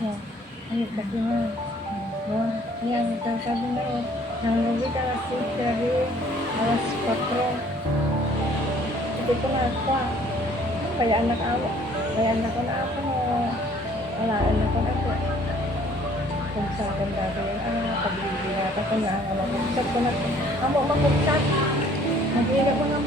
siya. Ay, kasi nga. No? Yan, sabi na o. Nanglugit alas 6, sabi, alas 4. Hindi ko na ako. Kaya anak ako. Kaya anak ko na ako. Wala, anak ko na ako. Kung sa akin dati yun, ah, pagbibigatan ko na, ano, magbuksan ko na. Amo, magbuksan. Magbigay ko na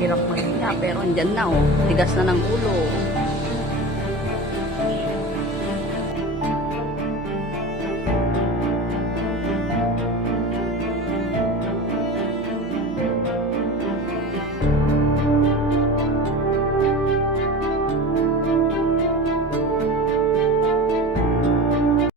Hirap maghinga, pero andyan na oh. Tigas na ng ulo.